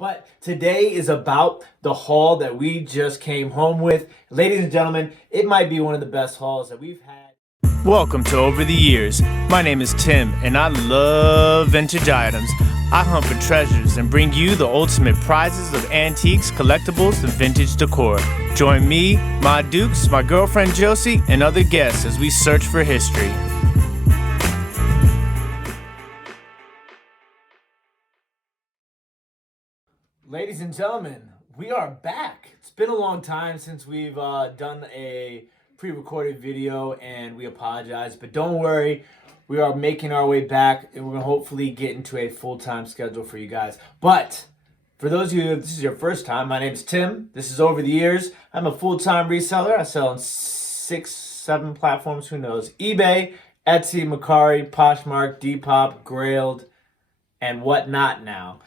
But today is about the haul that we just came home with. Ladies and gentlemen, it might be one of the best hauls that we've had. Welcome to Over the Years. My name is Tim, and I love vintage items. I hunt for treasures and bring you the ultimate prizes of antiques, collectibles, and vintage decor. Join me, my dukes, my girlfriend Josie, and other guests as we search for history. Ladies and gentlemen, we are back. It's been a long time since we've done a pre-recorded video, and we apologize, but don't worry, we are making our way back, and we're going to hopefully get into a full-time schedule for you guys. But for those of you, if this is your first time, my name is Tim. This is Over the Years. I'm a full-time reseller. I sell on 6-7 platforms, who knows, eBay, Etsy, Mercari, Poshmark, Depop, Grailed, and whatnot now.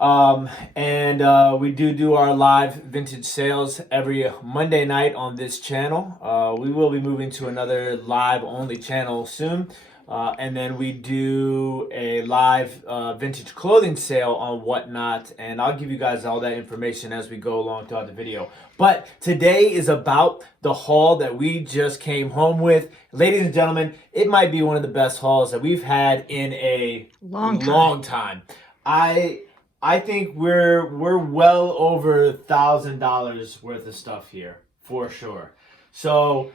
We do our live vintage sales every Monday night on this channel. We will be moving to another live only channel soon. And then we do a live vintage clothing sale on Whatnot, and I'll give you guys all that information as we go along throughout the video. But today is about the haul that we just came home with. Ladies and gentlemen, it might be one of the best hauls that we've had in a long time. I think we're well over $1,000 worth of stuff here for sure. So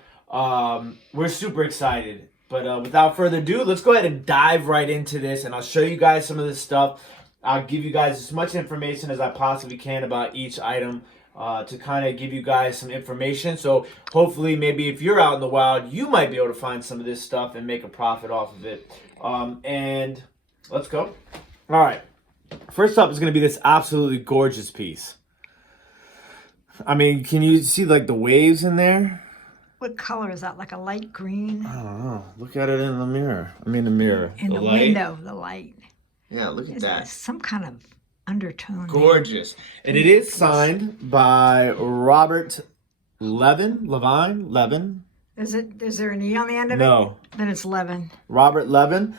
we're super excited. But without further ado, let's go ahead and dive right into this, and I'll show you guys some of this stuff. I'll give you guys as much information as I possibly can about each item to kind of give you guys some information. So hopefully, maybe if you're out in the wild, you might be able to find some of this stuff and make a profit off of it. And let's go. All right. First up is going to be this absolutely gorgeous piece. I mean, can you see like the waves in there? What color is that? Like a light green? I don't know. Look at it in the mirror. I mean, the mirror. In the window, the light. Yeah, look at that. Some kind of undertone. Gorgeous. And it is signed by Robert Levin. Is there an E on the end of it? No. Then it's Levin. Robert Levin.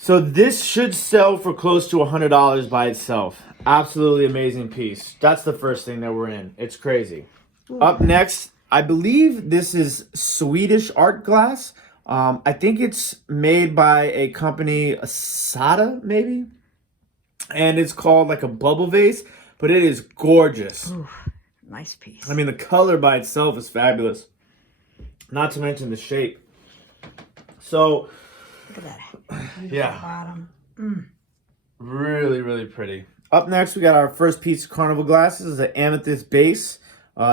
So this should sell for close to $100 by itself. Absolutely amazing piece. That's the first thing that we're in. It's crazy. Ooh. Up next, I believe this is Swedish Art Glass. I think it's made by a company, Asada maybe? And it's called like a bubble vase, but it is gorgeous. Ooh, nice piece. I mean, the color by itself is fabulous. Not to mention the shape. So, look at that. Yeah. Bottom. Really, really pretty. Up next, we got our first piece of Carnival Glass. This is an Amethyst Base.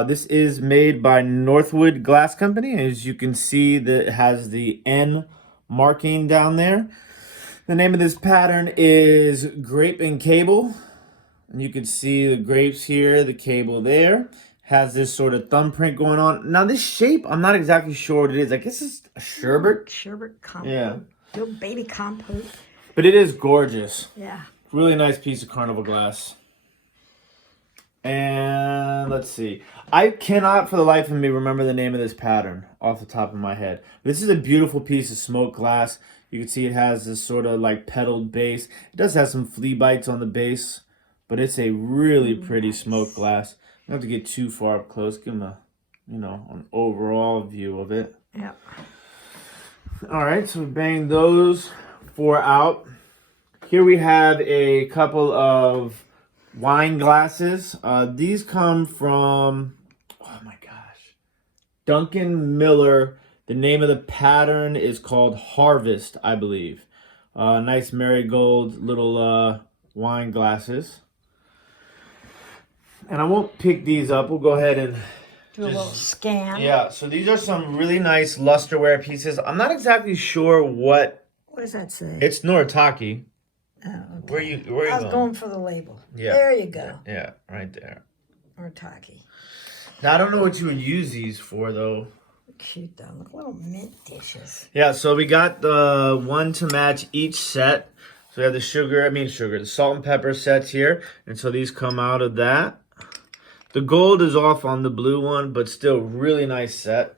This is made by Northwood Glass Company. As you can see, that it has the N marking down there. The name of this pattern is Grape and Cable. And you can see the grapes here, the cable there. Has this sort of thumbprint going on. Now, this shape, I'm not exactly sure what it is. I guess it's a sherbet. Sherbet compote. Yeah. Little baby compote. But it is gorgeous. Yeah. Really nice piece of Carnival Glass. And let's see. I cannot for the life of me remember the name of this pattern off the top of my head. This is a beautiful piece of smoked glass. You can see it has this sort of like petaled base. It does have some flea bites on the base, but it's a really pretty smoked glass. You don't have to get too far up close. Give them a, an overall view of it. Yep. All right, so we banged those 4 out. Here we have a couple of wine glasses. These come from, oh my gosh, Duncan Miller. The name of the pattern is called Harvest, I believe. Nice Marigold little wine glasses. And I won't pick these up. We'll go ahead and do a little scan. Yeah, so these are some really nice lusterware pieces. I'm not exactly sure what. What does that say? It's Noritake. Oh, okay. Where are you I was going for the label. Yeah. There you go. Yeah, right there. Noritake. Now, I don't know what you would use these for, though. Cute, though. Look, little mint dishes. Yeah, so we got the one to match each set. So we have the salt and pepper sets here. And so these come out of that. The gold is off on the blue one, but still really nice set.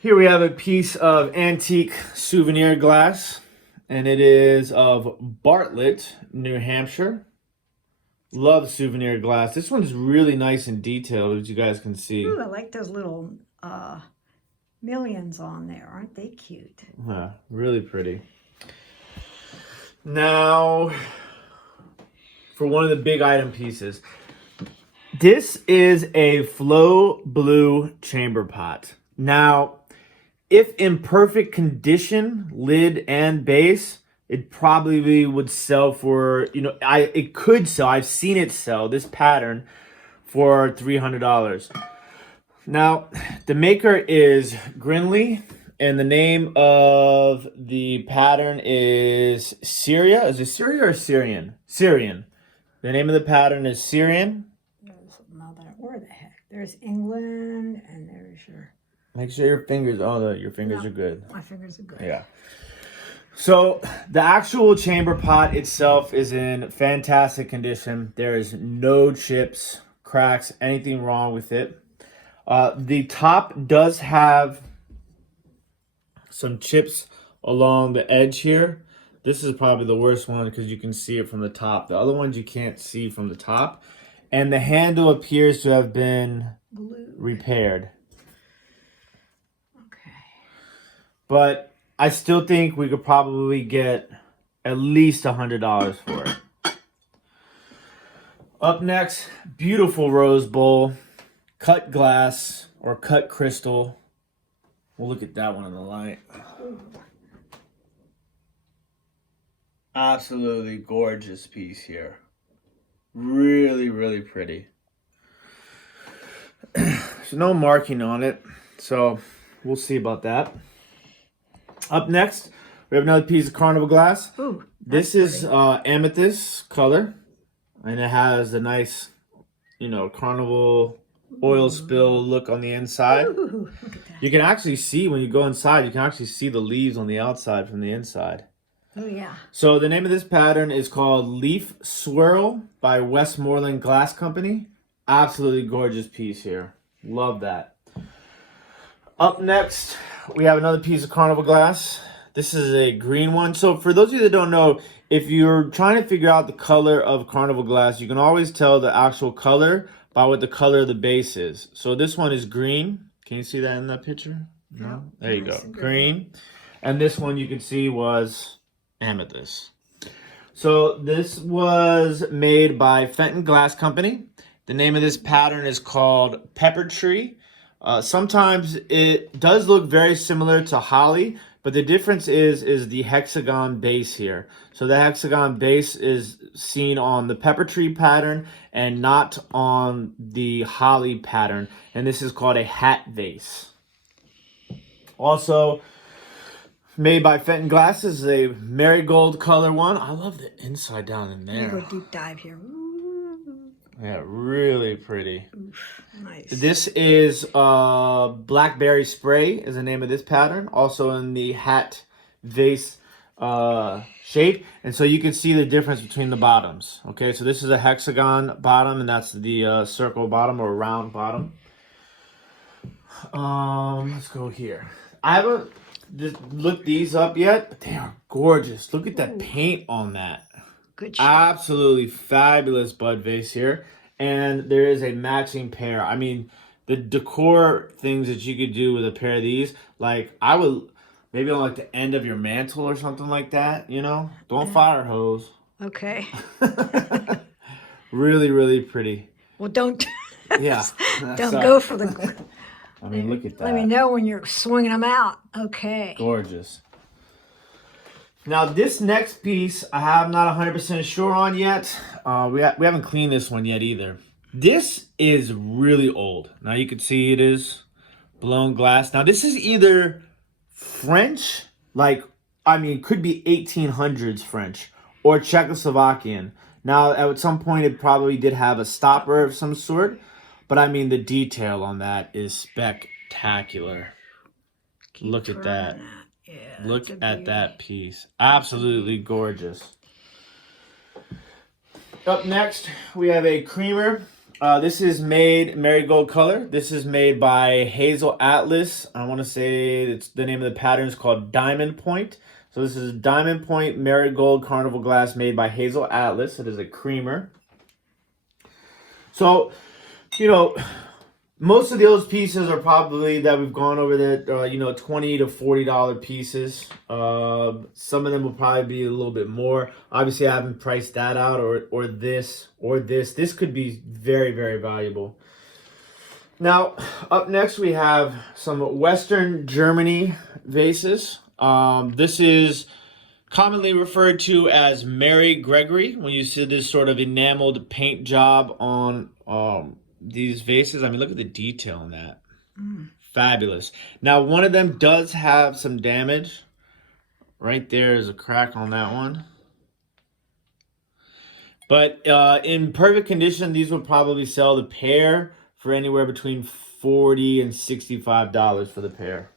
Here we have a piece of antique souvenir glass, and it is of Bartlett, New Hampshire. Love souvenir glass. This one's really nice and detailed, as you guys can see. Ooh, I like those little millions on there. Aren't they cute? Yeah, really pretty. Now, for one of the big item pieces. This is a Flow Blue chamber pot. Now, if in perfect condition, lid and base, it probably would sell for, it could sell. I've seen it sell, this pattern, for $300. Now, the maker is Grinley, and the name of the pattern is Syria. Is it Syria or Syrian? Syrian. The name of the pattern is Syrian. Where the heck? There's England, and there's your... Make sure your fingers, your fingers are good. My fingers are good. Yeah. So the actual chamber pot itself is in fantastic condition. There is no chips, cracks, anything wrong with it. The top does have some chips along the edge here. This is probably the worst one because you can see it from the top. The other ones you can't see from the top. And the handle appears to have been repaired. Okay. But I still think we could probably get at least $100 for it. Up next, beautiful rose bowl, cut glass or cut crystal. We'll look at that one in the light. Absolutely gorgeous piece here. Really, really pretty. There's no marking on it, so we'll see about that. Up next, we have another piece of Carnival Glass. Ooh, this is amethyst color, and it has a nice, carnival oil spill look on the inside. Ooh, look at that. You can actually see when you go inside, you can actually see the leaves on the outside from the inside. Oh, yeah. So the name of this pattern is called Leaf Swirl by Westmoreland Glass Company. Absolutely gorgeous piece here. Love that. Up next, we have another piece of Carnival Glass. This is a green one. So for those of you that don't know, if you're trying to figure out the color of Carnival Glass, you can always tell the actual color by what the color of the base is. So this one is green. Can you see that in that picture? No? There you go. Green. And this one you can see was amethyst. So this was made by Fenton Glass Company. The name of this pattern is called Pepper Tree. Sometimes it does look very similar to holly, but the difference is the hexagon base here. So the hexagon base is seen on the pepper tree pattern and not on the holly pattern. And this is called a hat vase. Also made by Fenton Glass is a marigold color one. I love the inside down in there. Let me go deep dive here. Ooh. Yeah, really pretty. Oof, nice. This is Blackberry Spray is the name of this pattern. Also in the hat vase shape. And so you can see the difference between the bottoms. Okay, so this is a hexagon bottom and that's the circle bottom or round bottom. Let's go here. I haven't looked these up yet, but they are gorgeous. Look at that paint on that. Good shot. Absolutely fabulous bud vase here. And there is a matching pair. I mean, the decor things that you could do with a pair of these, like I would maybe on like the end of your mantle or something like that, Don't fire hose. Okay. Really, really pretty. Well, don't. Yeah. Don't go for the. I mean, look at that. Let me know when you're swinging them out. Okay. Gorgeous. Now, this next piece, I'm not 100% sure on yet. We haven't cleaned this one yet either. This is really old. Now, you can see it is blown glass. Now, this is either French, could be 1800s French, or Czechoslovakian. Now, at some point, it probably did have a stopper of some sort. But, I mean, the detail on that is spectacular. Look at that. Yeah, Look at that piece. Absolutely gorgeous. Up next, we have a creamer. This is made marigold color. This is made by Hazel Atlas. I want to say the name of the pattern is called Diamond Point. So this is Diamond Point Marigold Carnival Glass made by Hazel Atlas. It is a creamer. So, you know, most of those pieces are probably that we've gone over that, $20 to $40 pieces. Some of them will probably be a little bit more. Obviously, I haven't priced that out, or this. This could be very, very valuable. Now, up next we have some Western Germany vases. This is commonly referred to as Mary Gregory. When you see this sort of enameled paint job on these vases, I mean, look at the detail on that. Fabulous. Now, one of them does have some damage. Right there is a crack on that one. But in perfect condition, these would probably sell the pair for anywhere between $40 and $65 for the pair.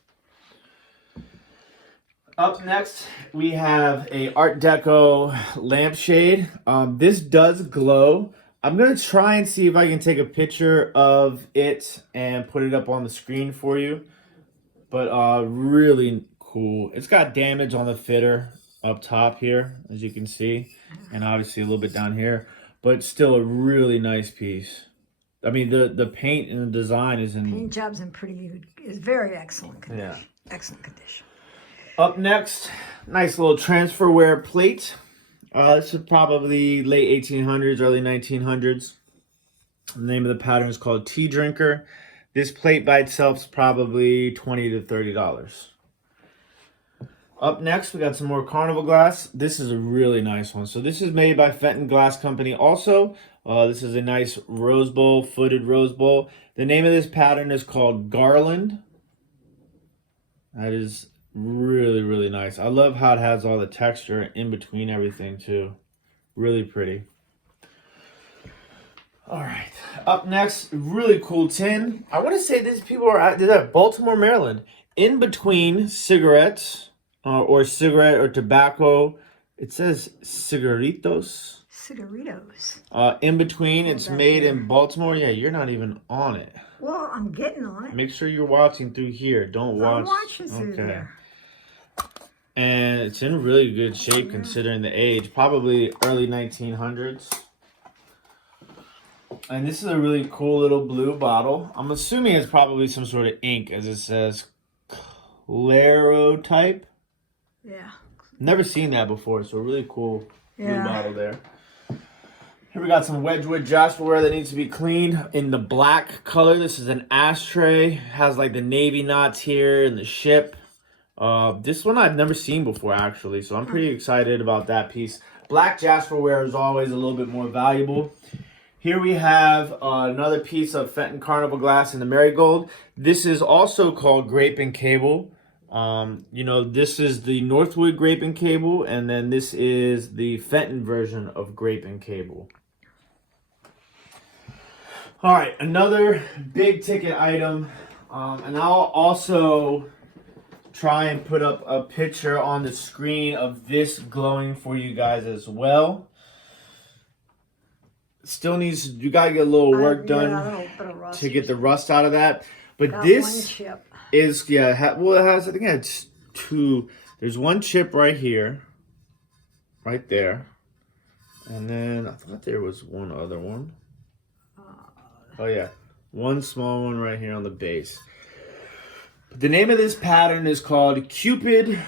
Up next, we have a Art Deco lampshade. This does glow. I'm going to try and see if I can take a picture of it and put it up on the screen for you. But really cool. It's got damage on the fitter up top here, as you can see. And obviously a little bit down here. But still a really nice piece. I mean, the paint and the design is in... Paint job's in is very excellent condition. Yeah. Excellent condition. Up next, nice little transferware plate. This is probably late 1800s, early 1900s. The name of the pattern is called Tea Drinker. This plate by itself is probably $20 to $30. Up next, we got some more Carnival Glass. This is a really nice one. So this is made by Fenton Glass Company also. This is a nice rose bowl, footed rose bowl. The name of this pattern is called Garland. That is really, really nice. I love how it has all the texture in between everything too. Really pretty. All right. Up next, really cool tin. I want to say these people are at Baltimore, Maryland. In between cigarettes or cigarette or tobacco. It says cigaritos. Cigaritos. In between, it's made in Baltimore. Yeah, you're not even on it. Well, I'm getting on it. Make sure you're watching through here. Don't watch. I'm watching through there. And it's in really good shape considering the age. Probably early 1900s. And this is a really cool little blue bottle. I'm assuming it's probably some sort of ink, as it says Clarotype. Yeah. Never seen that before, so a really cool blue bottle there. Here we got some Wedgwood jasperware that needs to be cleaned in the black color. This is an ashtray. Has like the navy knots here and the ship. This one I've never seen before actually, so I'm pretty excited about that piece. Black jasperware is always a little bit more valuable. Here we have another piece of Fenton Carnival Glass in the Marigold. This is also called Grape and Cable. This is the Northwood Grape and Cable, and then this is the Fenton version of Grape and Cable. All right, another big ticket item, and I'll also try and put up a picture on the screen of this glowing for you guys as well. Still needs, you gotta get a little work done to get the rust out of that. But this is, it has, I think it's two. There's one chip right here, right there. And then I thought there was one other one. Oh yeah, one small one right here on the base. The name of this pattern is called Cupid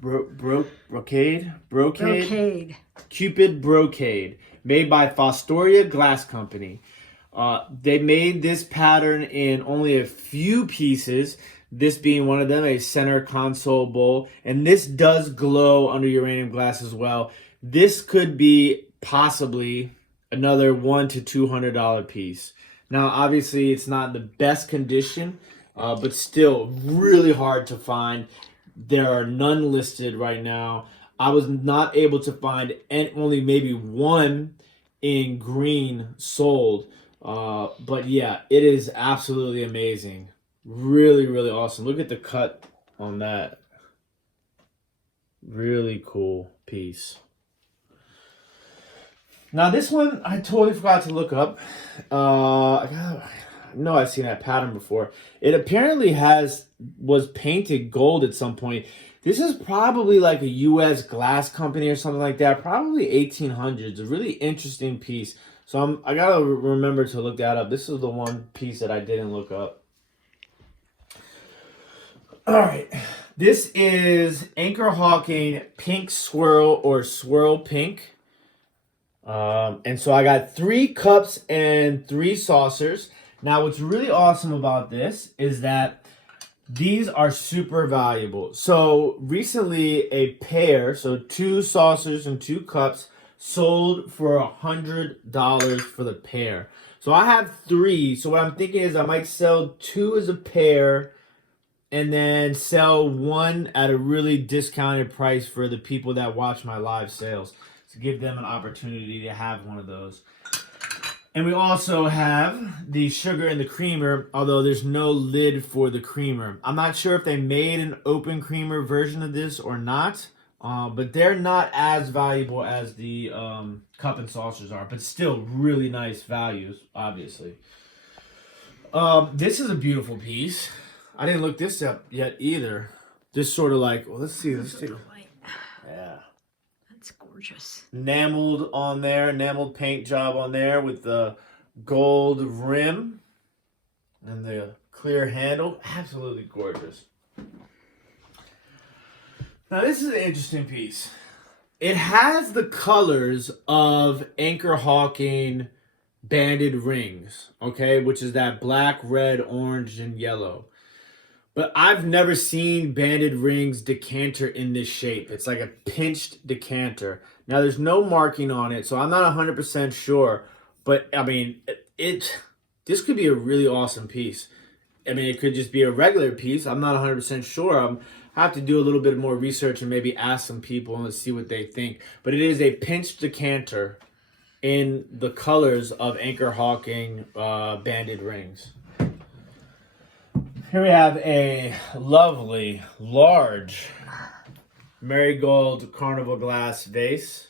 Brocade. Cupid Brocade, made by Fostoria Glass Company. They made this pattern in only a few pieces, this being one of them, a center console bowl. And this does glow under uranium glass as well. This could be possibly another $100 to $200 piece. Now, obviously, it's not in the best condition, but still really hard to find. There are none listed right now. I was not able to find only maybe one in green sold. But yeah, it is absolutely amazing. Really, really awesome. Look at the cut on that. Really cool piece. Now this one, I totally forgot to look up. I know I've seen that pattern before. It apparently was painted gold at some point. This is probably like a U.S. glass company or something like that. Probably 1800s. A really interesting piece. So I gotta remember to look that up. This is the one piece that I didn't look up. All right, this is Anchor Hawking Pink Swirl or Swirl Pink. And so I got 3 cups and 3 saucers. Now, what's really awesome about this is that these are super valuable. So recently a pair, so 2 saucers and 2 cups, sold for $100 for the pair. So I have 3. So what I'm thinking is I might sell 2 as a pair and then sell 1 at a really discounted price for the people that watch my live sales, to give them an opportunity to have one of those. And we also have the sugar and the creamer, although there's no lid for the creamer. I'm not sure if they made an open creamer version of this or not, but they're not as valuable as the cup and saucers are, but still really nice values, obviously. This is a beautiful piece. I didn't look this up yet either. This sort of like, well, let's see. Yeah. That's gorgeous. Enameled on there, enameled paint job on there with the gold rim and the clear handle. Absolutely gorgeous. Now, this is an interesting piece. It has the colors of Anchor Hawking banded rings, okay, which is that black, red, orange, and yellow. But I've never seen banded rings decanter in this shape. It's like a pinched decanter. Now, there's no marking on it, so I'm not 100% sure. But, I mean, this could be a really awesome piece. I mean, it could just be a regular piece. I'm not 100% sure. I have to do a little bit more research and maybe ask some people and see what they think. But it is a pinched decanter in the colors of Anchor Hawking banded rings. Here we have a lovely, large Marigold Carnival Glass vase.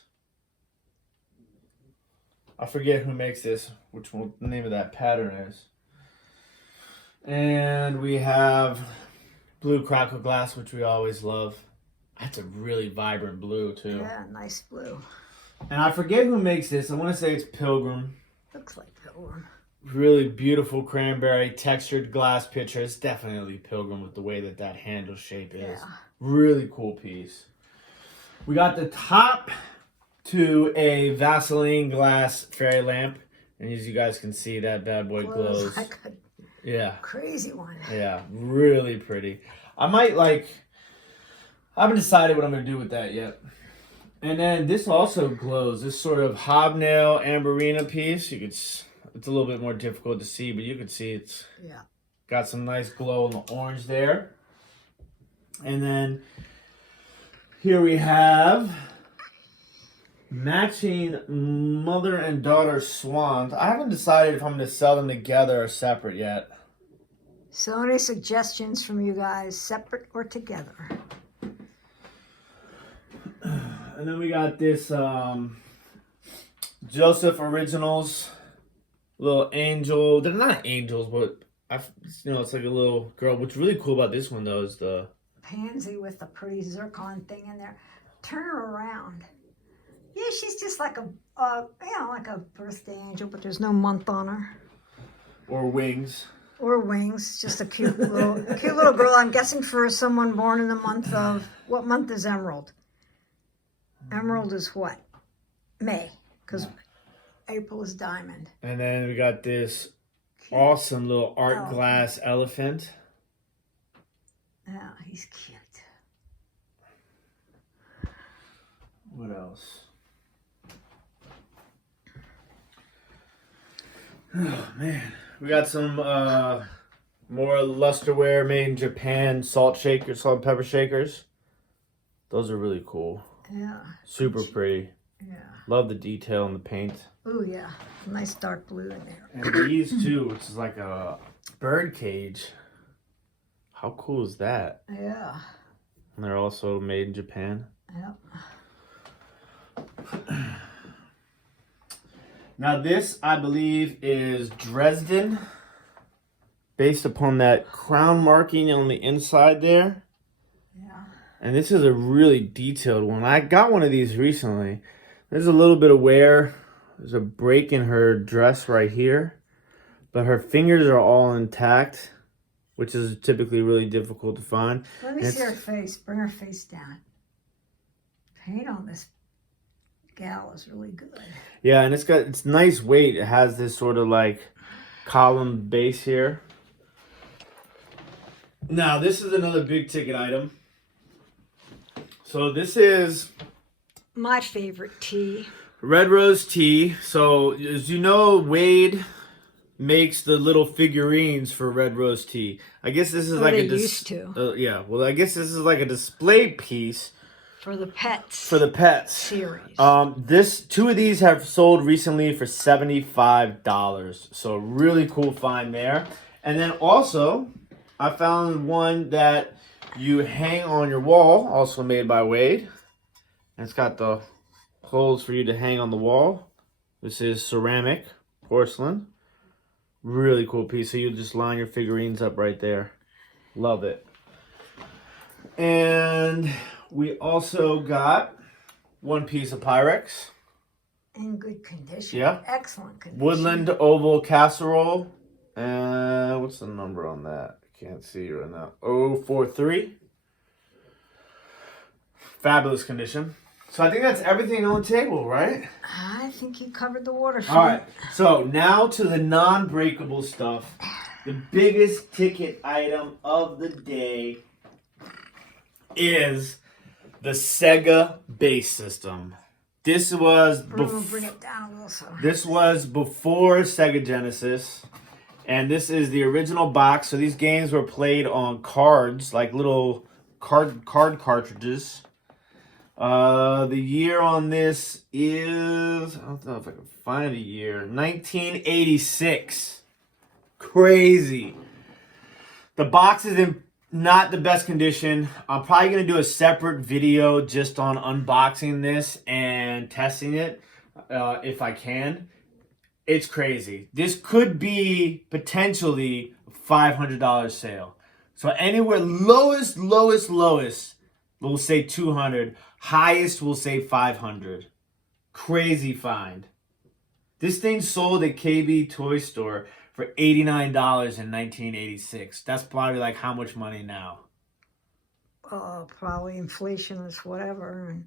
I forget who makes this, which the name of that pattern is. And we have blue crackle glass, which we always love. That's a really vibrant blue, too. Yeah, nice blue. And I forget who makes this. I want to say it's Pilgrim. Looks like Pilgrim. Really beautiful cranberry textured glass pitcher. It's definitely Pilgrim with the way that handle shape is. Yeah. Really cool piece. We got the top to a Vaseline glass fairy lamp. And as you guys can see, that bad boy glows. Like a crazy one. Yeah, really pretty. I haven't decided what I'm going to do with that yet. And then this also glows. This sort of hobnail amberina piece. It's a little bit more difficult to see, but you can see it's got some nice glow on the orange there. And then here we have matching mother and daughter swans. I haven't decided if I'm going to sell them together or separate yet. So any suggestions from you guys, separate or together? And then we got this Joseph Originals little angel. They're not angels, but it's like a little girl. What's really cool about this one though is the pansy with the pretty zircon thing in there. Turn her around. Yeah, she's just like like a birthday angel, but there's no month on her. Or wings. Or wings. Just a cute little girl. I'm guessing for someone born in the month of, what month is Emerald? Emerald is what? May, because April is Diamond. And then we got this awesome little art glass elephant. Yeah, he's cute. What else? Oh man, we got some more lusterware made in Japan salt and pepper shakers. Those are really cool. Yeah. Super pretty. Yeah. Love the detail in the paint. Oh yeah, nice dark blue in there. And these two, which is like a bird cage. How cool is that? Yeah. And they're also made in Japan. Yep. Now this, I believe, is Dresden, based upon that crown marking on the inside there. Yeah. And this is a really detailed one. I got one of these recently. There's a little bit of wear There's a break in her dress right here, but her fingers are all intact, which is typically really difficult to find. Let me see her face. Bring her face down. Paint on this gal is really good. Yeah, and it's nice weight. It has this sort of like column base here. Now, this is another big ticket item. So this is my favorite tea. Red Rose tea. So as you know, Wade makes the little figurines for Red Rose tea. I guess this is like a used to. Yeah, well, I guess this is like a display piece for the pets. For the pets series. Two of these have sold recently for $75. So really cool find there. And then also, I found one that you hang on your wall, also made by Wade. And it's got the holes for you to hang on the wall. This is ceramic, porcelain. Really cool piece. So you just line your figurines up right there. Love it. And we also got one piece of Pyrex. In good condition. Yeah. Excellent condition. Woodland oval casserole. And what's the number on that? I can't see right now. 043. Fabulous condition. So I think that's everything on the table, right? I think you covered the waterfront. All right. So now to the non-breakable stuff. The biggest ticket item of the day is the Sega base system. This was bring it down a little so. This was before Sega Genesis, and this is the original box. So these games were played on cards, like little card cartridges. The year on this is, I don't know if I can find a year, 1986. Crazy. The box is in not the best condition. I'm probably going to do a separate video just on unboxing this and testing it if I can. It's crazy. This could be potentially $500 sale. So anywhere lowest, we'll say 200. Highest, we'll say 500. Crazy find. This thing sold at KB Toy Store for $89 in 1986. That's probably like how much money now? Probably inflation is whatever.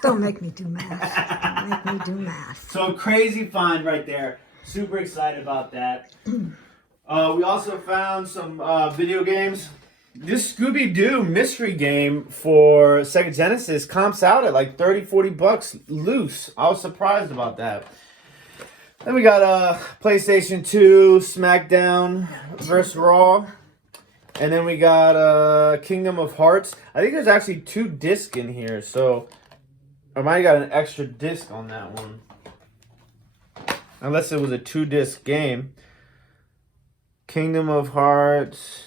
Don't make me do math. Don't make me do math. So crazy find right there. Super excited about that. We also found some video games. This Scooby-Doo mystery game for Sega Genesis comps out at like $30-40 loose. I was surprised about that. Then we got PlayStation 2, SmackDown vs. Raw. And then we got Kingdom of Hearts. I think there's actually 2 discs in here, so I might have got an extra disc on that one. Unless it was a 2-disc game. Kingdom of Hearts.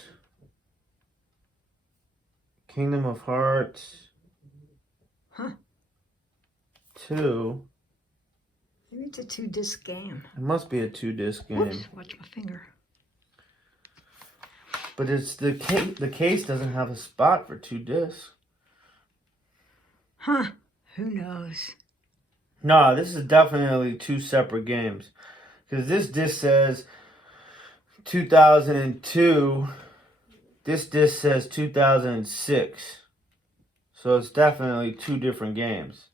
Huh. 2. Maybe it's a 2-disc game. It must be a 2-disc game. Whoops, watch my finger. But it's the case doesn't have a spot for 2 discs. Huh. Who knows? No, this is definitely 2 separate games. Because this disc says 2002. This disc says 2006. So it's definitely 2 different games.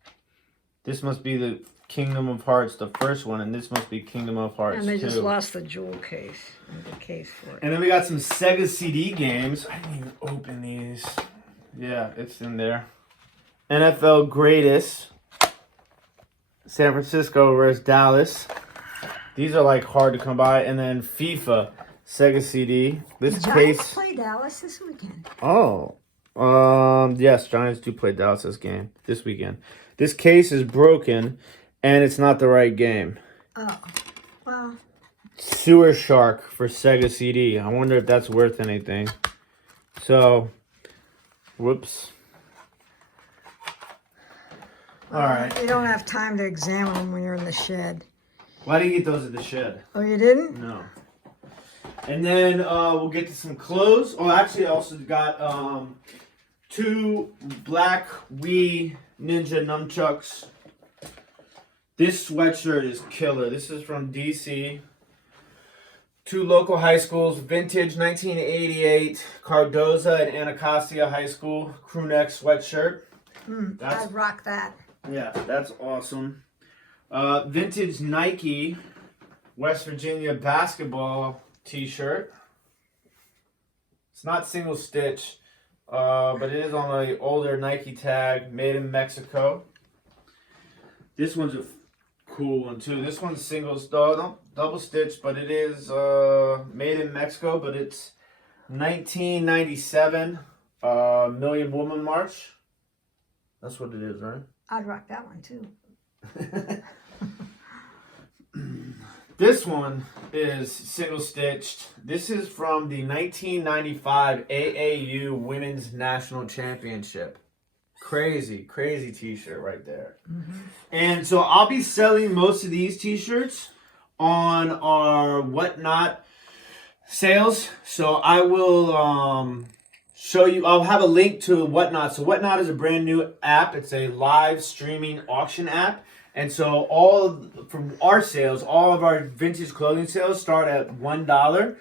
This must be the Kingdom of Hearts, the first one, and this must be Kingdom of Hearts 2. And they just lost the jewel case, the case for it. And then we got some Sega CD games. I didn't even open these. Yeah, it's in there. NFL Greatest. San Francisco versus Dallas. These are like hard to come by. And then FIFA Sega CD. This the case. Giants play Dallas this weekend. Oh. Yes, Giants do play Dallas this weekend. This case is broken. And it's not the right game. Oh, well. Sewer Shark for Sega CD. I wonder if that's worth anything. So, whoops. All right. You don't have time to examine them when you're in the shed. Why do you get those at the shed? Oh, you didn't? No. And then we'll get to some clothes. Oh, actually, I also got 2 black Wii Ninja Nunchucks. This sweatshirt is killer. This is from DC. 2 local high schools, vintage 1988, Cardoza and Anacostia High School crew neck sweatshirt. I'd rock that. Yeah, that's awesome. Vintage Nike West Virginia basketball t-shirt. It's not single stitch, but it is on the older Nike tag, made in Mexico. This one's a cool one too. This one's double stitch, but it is made in Mexico, but it's 1997 Million Woman March. That's what it is, right? I'd rock that one too. This one is single stitched. This is from the 1995 AAU Women's National Championship. Crazy t-shirt right there. And so I'll be selling most of these t-shirts on our Whatnot sales. So I will show you, I'll have a link to Whatnot. So Whatnot is a brand new app. It's a live streaming auction app. And so from our sales, all of our vintage clothing sales start at $1.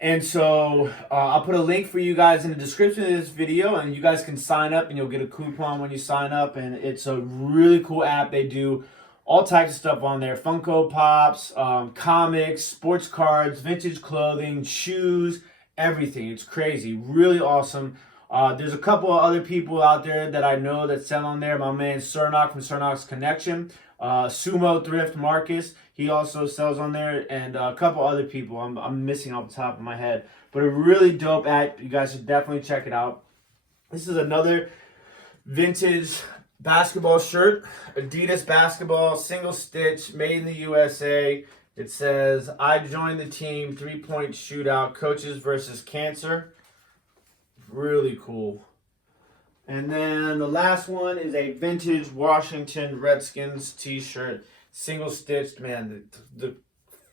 And so I'll put a link for you guys in the description of this video, and you guys can sign up and you'll get a coupon when you sign up. And it's a really cool app. They do all types of stuff on there. Funko Pops, comics, sports cards, vintage clothing, shoes, everything. It's crazy. Really awesome. There's a couple of other people out there that I know that sell on there. My man Cernock from Cernock's Connection. Sumo Thrift Marcus, he also sells on there, and a couple other people I'm missing off the top of my head. But a really dope app. You guys should definitely check it out. This is another vintage basketball shirt. Adidas basketball, single stitch, made in the USA. It says, I joined the team, 3-point shootout, coaches versus cancer. Really cool. And then the last one is a vintage Washington Redskins t-shirt, single stitched. Man, the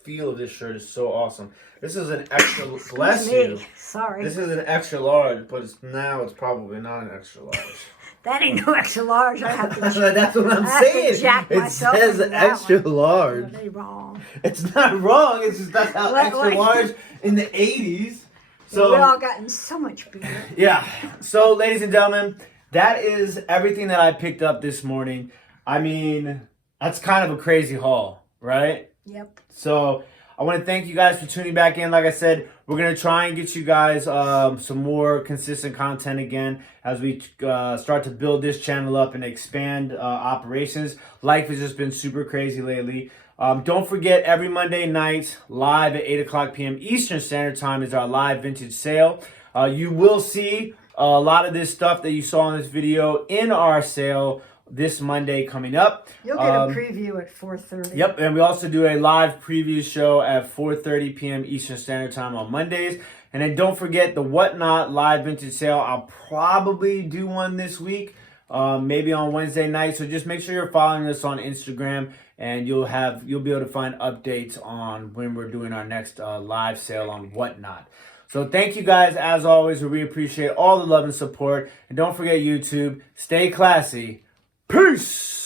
feel of this shirt is so awesome. This is an extra, bless you. Sorry. This is an extra large, but it's probably not an extra large. That ain't no extra large. I have to That's what I'm saying. It says extra large. Are they wrong? It's not wrong. It's just that's how extra large in the 80s. So we all gotten so much beer. Yeah. So, ladies and gentlemen, that is everything that I picked up this morning. I mean, that's kind of a crazy haul, right? Yep. So, I want to thank you guys for tuning back in. Like I said, we're going to try and get you guys some more consistent content again as we start to build this channel up and expand operations. Life has just been super crazy lately. Don't forget, every Monday night, live at 8 o'clock p.m. Eastern Standard Time is our live vintage sale. You will see a lot of this stuff that you saw in this video in our sale this Monday coming up. You'll get a preview at 4:30. Yep, and we also do a live preview show at 4:30 p.m. Eastern Standard Time on Mondays. And then don't forget the Whatnot live vintage sale. I'll probably do one this week, maybe on Wednesday night. So just make sure you're following us on Instagram, and you'll be able to find updates on when we're doing our next live sale on Whatnot. So thank you guys, as always. We appreciate all the love and support. And don't forget YouTube. Stay classy. Peace!